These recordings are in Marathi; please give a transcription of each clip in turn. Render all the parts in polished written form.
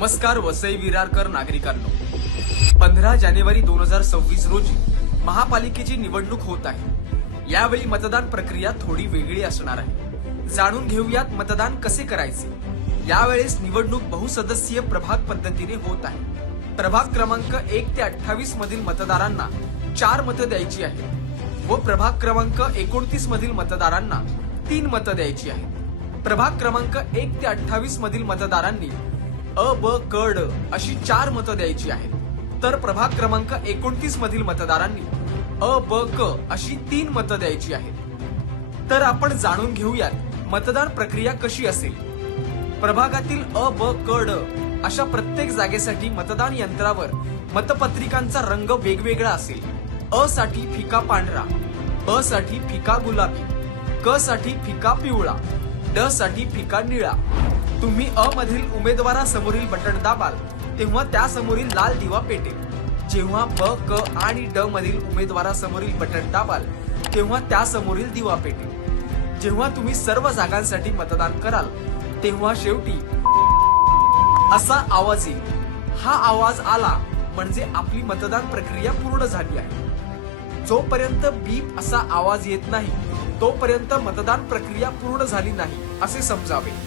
नमस्कार वसई विरारकर नागरिकांनो, 15 जानेवारी 2026 रोजी महापालिकेची निवडणूक होत आहे। यावेळी मतदान प्रक्रिया थोडी वेगळी असणार आहे। जाणून घेऊयात मतदान कसे करायचे। यावेळेस निवडणूक बहुसदस्यीय प्रभाग पद्धतीने होत आहे। प्रभाग क्रमांक 1 ते 28 मधील मतदारांना 4 मतं द्यायची आहेत व प्रभाग क्रमांक 29 मधील मतदारांना 3 मतं द्यायची आहेत। प्रभाग क्रमांक 1 ते 28 मधील मतदारांनी अ, ब, क, ड अशी 4 मतं द्यायची आहेत, तर प्रभाग क्रमांक 29 मधील मतदारांनी अ, ब, क अशी 3 मतं द्यायची आहेत। तर आपण जाणून घेऊयात मतदान प्रक्रिया कशी असेल। प्रभागातील अ, ब, क, ड अशा प्रत्येक जागेसाठी मतदान यंत्रावर मतपत्रिकांचा रंग वेगवेगळा असेल। अ साठी फिका पांढरा, ब साठी फिका गुलाबी, क साठी फिका पिवळा, ड साठी फिका निळा। तुम्ही अ मधील उमेदवारासमोरील बटण दाबाल तेव्हा त्यासमोरील लाल दिवा पेटेल। जेव्हा ब, क आणि ड मधील उमेदवारासमोरील बटण दाबाल तेव्हा त्यासमोरील दिवा पेटेल। जेव्हा तुम्ही सर्व जागांसाठी मतदान कराल तेव्हा शेवटी असा आवाज येईल। हा आवाज आला म्हणजे आपली मतदान प्रक्रिया पूर्ण झाली आहे। जोपर्यंत बीप असा आवाज येत नाही तोपर्यंत मतदान प्रक्रिया पूर्ण झाली नाही असे समजावे।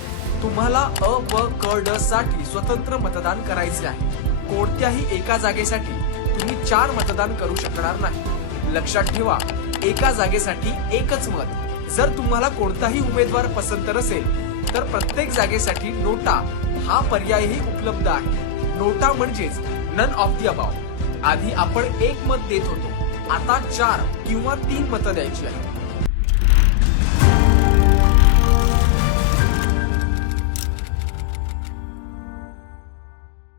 तुम्हाला अ, ब, क, ड साठी स्वतंत्र मतदान करायचे आहे। कोणत्याही एका जागेसाठी तुम्ही 4 मतदान करू शकणार नाही। लक्षात ठेवा, एका जागेसाठी एकच मत। जर तुम्हाला कोणताही उमेदवार पसंत नसेल तर प्रत्येक जागेसाठी नोटा हा पर्यायही उपलब्ध आहे। नोटा म्हणजेच नन ऑफ द अबाव। आधी आपण 1 मत देत होतो, आता 4 किंवा 3 मतं द्यायची आहेत।